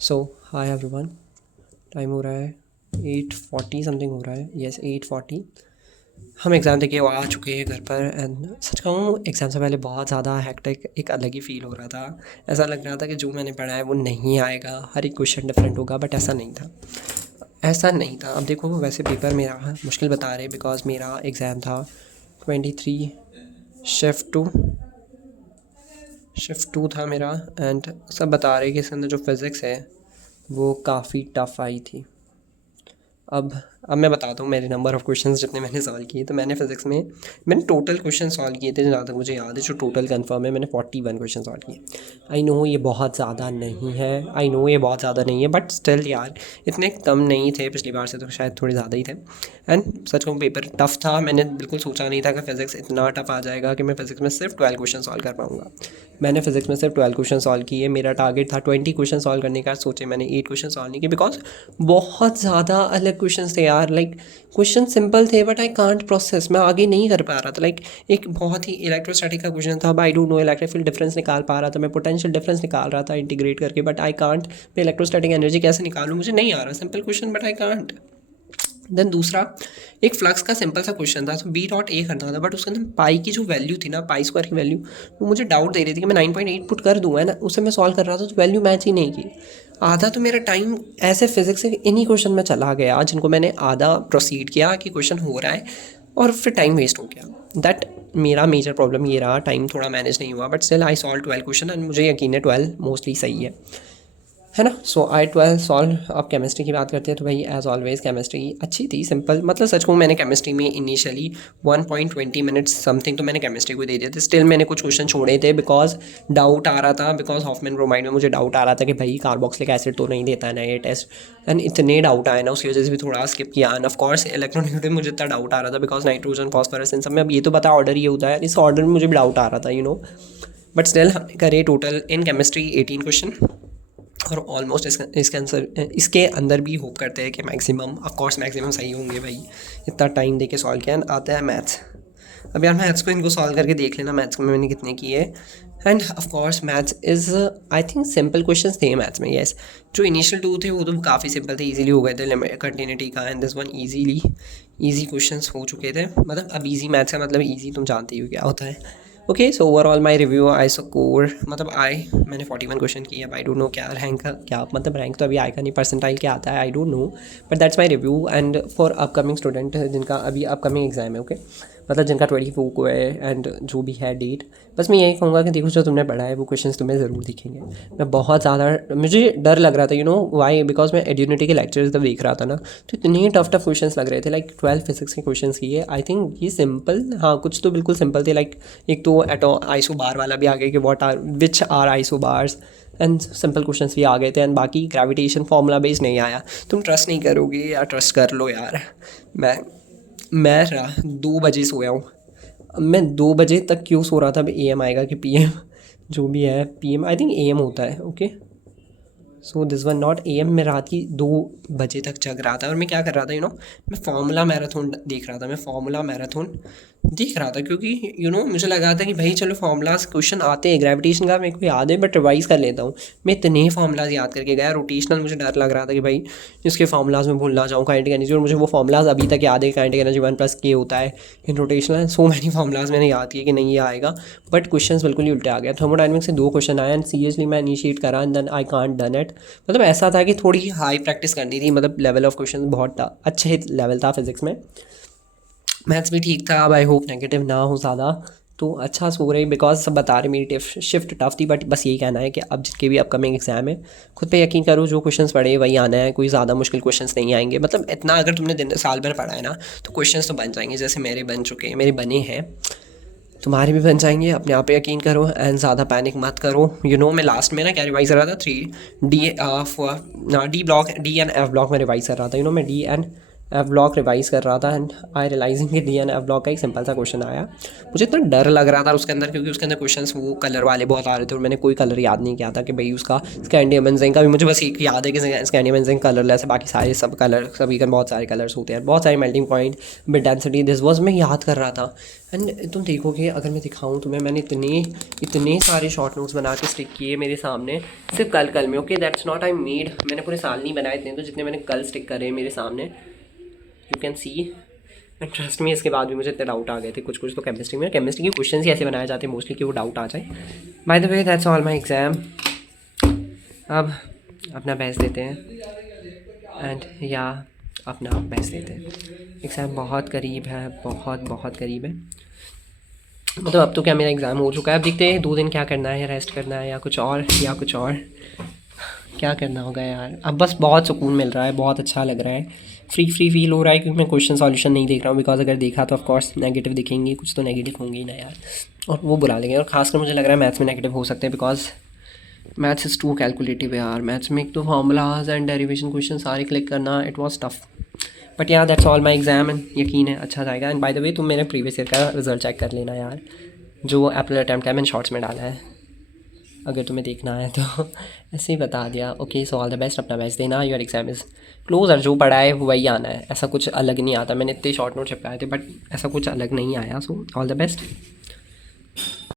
सो hi everyone. Time हो रहा है 8:40 समथिंग हो रहा है। यस 8:40। हम एग्ज़ाम देके आ चुके हैं घर पर। एंड सच कहूँ एग्ज़ाम से पहले बहुत ज़्यादा हेक्टिक एक अलग ही फील हो रहा था। ऐसा लग रहा था कि जो मैंने पढ़ा है वो नहीं आएगा, हर एक क्वेश्चन डिफरेंट होगा, बट ऐसा नहीं था। ऐसा नहीं था। अब देखो वैसे पेपर मेरा मुश्किल बता रहे बिकॉज मेरा एग्ज़ाम था 23 शिफ्ट 2 था मेरा। एंड सब बता रहे कि इसके अंदर जो फिज़िक्स है वो काफ़ी टफ़ आई थी। अब मैं बताता हूँ मेरे नंबर ऑफ़ क्वेश्चंस जितने मैंने सॉल्व किए। तो मैंने फिज़िक्स में मैंने टोटल क्वेश्चन सॉल्व किए थे, जहाँ तक मुझे याद है, जो टोटल कंफर्म है, मैंने 41 क्वेश्चन सॉल्व किए। आई नो ये बहुत ज़्यादा नहीं है, आई नो ये बहुत ज़्यादा नहीं है, बट स्टिल यार इतने कम नहीं थे, पिछली बार से तो शायद थोड़े ज़्यादा ही थे। एंड सच कहूँ पेपर टफ़ था। मैंने बिल्कुल सोचा नहीं था कि फ़िज़िक्स इतना टफ़ आ जाएगा कि मैं फ़िज़िक्स में सिर्फ 12 क्वेश्चन सॉल्व कर पाऊँगा। मैंने फिज़िक्स में सिर्फ 12 क्वेश्चन सॉल्व किए। मेरा टारगेट था 20 क्वेश्चन सॉल्व करने का। सोचे मैंने 8 क्वेश्चन सॉल्व नहीं किए बिकॉज बहुत ज़्यादा अलग क्वेश्चन थे यार। लाइक क्वेश्चन सिंपल थे बट आई कांट प्रोसेस, मैं आगे नहीं कर पा रहा था। लाइक एक बहुत ही इलेक्ट्रोस्टैटिक का क्वेश्चन था, I don't know electric field difference निकाल पा रहा था, मैं पोटेंशियल डिफरेंस निकाल रहा था इंटीग्रेट करके, बट आई कांट। मैं इलेक्ट्रोस्टैटिक एनर्जी कैसे निकालूँ, मुझे नहीं आ रहा। Simple question but I can't. Then दूसरा एक फ्लक्स का सिंपल सा क्वेश्चन था, तो B.A करना था, बट उसके अंदर पाई की जो वैल्यू थी ना, पाई स्क्वायर की वैल्यू, वो मुझे डाउट दे रही थी कि मैं 9.8 पुट कर दूँ है ना। उसे मैं सॉल्व कर रहा था तो वैल्यू मैच ही नहीं की। आधा तो मेरा टाइम ऐसे फिजिक्स से इन्हीं क्वेश्चन में चला गया, जिनको मैंने आधा प्रोसीड किया कि क्वेश्चन हो रहा है और फिर टाइम वेस्ट हो गया। दैट मेरा मेजर प्रॉब्लम ये रहा, टाइम थोड़ा मैनेज नहीं हुआ, but still I solve 12 question and मुझे यकीन है 12 मोस्टली सही है ना। सो आई 12 सॉल्व। अब केमिस्ट्री की बात करते हैं तो भाई एज ऑलवेज केमिस्ट्री अच्छी थी, सिंपल। मतलब सच कहूँ मैंने केमिस्ट्री में इनिशियली 1.20 मिनट्स समथिंग तो मैंने केमिस्ट्री को दे दिए थे। स्टिल मैंने कुछ क्वेश्चन छोड़े थे बिकॉज डाउट आ रहा था, बिकॉज हॉफमैन ब्रोमाइड में मुझे डाउट आ रहा था कि भाई कार्बोक्सिलिक एसिड तो नहीं देता है ना ये टेस्ट। एंड इतने डाउट आए ना, उसकी वजह से भी थोड़ा स्किप किया। एंड ऑफकोर्स इलेक्ट्रोनेगेटिव मुझे इतना डाउट आ रहा था बिकॉज नाइट्रोजन फॉस्फोरस इन सब में। अब ये तो पता ऑर्डर ये होता है, इस ऑर्डर में मुझे भी डाउट आ रहा था, बट स्टिल हमने करे टोटल इन केमिस्ट्री 18 क्वेश्चन। और ऑलमोस्ट इसके आंसर इसके अंदर भी होप करते हैं कि मैक्सिमम, ऑफ कोर्स मैक्सिमम सही होंगे भाई। इतना टाइम दे के सॉल्व किया। आता है मैथ्स। अब यार मैथ्स को इनको सॉल्व करके देख लेना, मैथ्स में मैंने कितने किए। End of course maths is I think simple questions थे मैथ्स में। येस जो इनिशियल 2 थे वो तो काफ़ी सिंपल थे, इजीली हो गए थे कंटिन्यूटी का। And this one easy questions हो चुके थे। मतलब अब ईजी मैथ्स का मतलब ईजी तुम जानते ही हो क्या होता है। Okay so overall my review I score, मतलब मैंने 41 क्वेश्चन किए। अब आई डोंट नो क्या रैंक का, क्या मतलब रैंक तो अभी आएगा नहीं, परसेंटाइल क्या आता है I don't know, but that's my review. And for upcoming student जिनका अभी अपकमिंग एग्जाम है, ओके मतलब जिनका 24 को है एंड जो भी है डेट, बस मैं यही कहूँगा कि देखो जो तुमने पढ़ा है वो क्वेश्चंस तुम्हें ज़रूर दिखेंगे। मैं बहुत ज़्यादा मुझे डर लग रहा था, वाई, बिकॉज मैं एड्यूनिटी के लेक्चर्स जब देख रहा था ना, तो इतने टफ क्वेश्चंस लग रहे थे। लाइक 12 फिजिक्स के क्वेश्चंस किए, आई थिंक ये सिंपल, हाँ कुछ तो बिल्कुल सिंपल थे। लाइक एक तो एटो आइसो बार वाला भी आ गया कि which are isobars, and simple questions भी आ गए थे। एंड बाकी ग्रेविटेशन फॉर्मूला बेस नहीं आया। तुम ट्रस्ट नहीं करोगे यार, ट्रस्ट कर लो यार। मैं मैं 2 बजे सोया हूँ। मैं 2 बजे तक क्यों सो रहा था, अब AM आएगा कि PM, जो भी है PM आई थिंक AM होता है। Okay so this one not AM। मैं रात की 2 बजे तक जग रहा था और मैं क्या कर रहा था, मैं फार्मूला मैराथन देख रहा था। मैं फार्मूला मैराथन देख रहा था क्योंकि मुझे लगा था कि भाई चलो फार्मूलाज क्वेश्चन आते हैं, ग्रेविटेशन का मेरे को याद है बट रिवाइज कर लेता हूँ। मैं इतने फार्मूलाज याद करके गया। रोटेशनल मुझे डर लग रहा था कि भाई इसके फार्मूलाज में भूल ना जाऊँ, काइनेटिक एनर्जी, और मुझे वो फार्मूलाज अभी तक याद है। काइनेटिक एनर्जी 1+K होता है in rotational. So many formulas मैंने याद किए कि नहीं ये आएगा, बट क्वेश्चन बिल्कुल ही उल्टे आ गया। थर्मोडाइनमिक्स से 2 क्वेश्चन आए एंड सीरियसली मैं इनिशिएट करा and then I can't done it. मतलब ऐसा था कि थोड़ी हाई प्रैक्टिस करनी थी, मतलब लेवल ऑफ क्वेश्चन बहुत अच्छे लेवल था फिजिक्स में। मैथ्स भी ठीक था। अब आई होप नेगेटिव ना हो ज़्यादा, तो अच्छा सो रही, बिकॉज सब बता रहे मेरी शिफ्ट टफ थी। बट बस यही कहना है कि अब जिनके भी अपकमिंग एग्जाम है, खुद पे यकीन करो, जो क्वेश्चंस पढ़े वही आना है। कोई ज़्यादा मुश्किल क्वेश्चंस नहीं आएंगे। मतलब इतना अगर तुमने दिन साल भर पढ़ा है ना, तो क्वेश्चंस तो बन जाएंगे, जैसे मेरे बन चुके हैं, मेरे बने हैं, तुम्हारे भी बन जाएंगे। अपने आप पे यकीन करो एंड ज़्यादा पैनिक मत करो। मैं लास्ट में ना क्या रिवाइज कर रहा था, 3 D block, D and F block में रिवाइज कर रहा था। मैं D एंड व्लॉग रिवाइज़ कर रहा था एंड आई रियलाइजिंग कि डी एन व्लॉग का एक सिंपल सा क्वेश्चन आया। मुझे इतना डर लग रहा था उसके अंदर, क्योंकि उसके अंदर क्वेश्चंस वो कलर वाले बहुत आ रहे थे और मैंने कोई कलर याद नहीं किया था कि भाई उसका स्कैंडियम बेंजीन का भी मुझे बस एक याद है कि स्कैंडियम बेंजीन कलरलेस है, बाकी सारे सब कलर सभी का बहुत सारे कलर्स होते हैं, बहुत सारे melting point, mid density, this was मैं याद कर रहा था। एंड तुम देखोगे अगर मैं दिखाऊँ तुम्हें, मैंने इतने सारे शॉर्ट नोट्स बना के स्टिक किए मेरे सामने सिर्फ कल में। Okay that's not I made, मैंने पूरे साल नहीं बनाए इतने, तो जितने मैंने कल स्टिक करे मेरे सामने you can see. And trust में इसके बाद भी मुझे इतने डाउट आ गए थे कुछ तो केमिस्ट्री के क्वेश्चन ही ऐसे बनाए जाते हैं मोस्टली कि वो डाउट आ जाए। By the way that's all my exam. अब अपना बेस्ट देते हैं एंड या अपना बेस्ट देते हैं। एग्ज़ाम बहुत करीब है, बहुत करीब है। मतलब अब तो क्या मेरा एग्ज़ाम हो चुका है, अब देखते हैं 2 दिन क्या करना है, रेस्ट करना है या कुछ और क्या करना होगा यार। अब बस बहुत सुकून मिल रहा है, बहुत अच्छा लग रहा है, फ्री फील हो रहा है, क्योंकि मैं क्वेश्चन सॉल्यूशन नहीं देख रहा हूँ। बिकॉज अगर देखा तो ऑफकोर्स नेगेटिव दिखेंगे, कुछ तो नेगेटिव होंगे ही ना यार, और वो बुला लेंगे। और खासकर मुझे लग रहा है मैथ्स में नेगेटिव हो सकते हैं, because maths is too calculative यार। मैथ्स में एक तो फार्मूलाज एंड डेरिवेशन क्वेश्चन सारे क्लिक करना, इट वॉज टफ। बट यार that's all my exam and यकीन है अच्छा जाएगा। एंड बाय द वे तुम मेरे प्रीवियस ईयर का रिजल्ट चेक कर लेना यार, जो एप्पल अटैम्प्ट है मैंने शॉर्ट्स में डाला है, अगर तुम्हें देखना है तो। ऐसे ही बता दिया। Okay so all the best, अपना बेस्ट देना, योर एग्जाम इज़ क्लोज। और जो पढ़ा है वही आना है, ऐसा कुछ अलग नहीं आता। मैंने इतने शॉर्ट नोट चिपकाए थे बट ऐसा कुछ अलग नहीं आया। So all the best.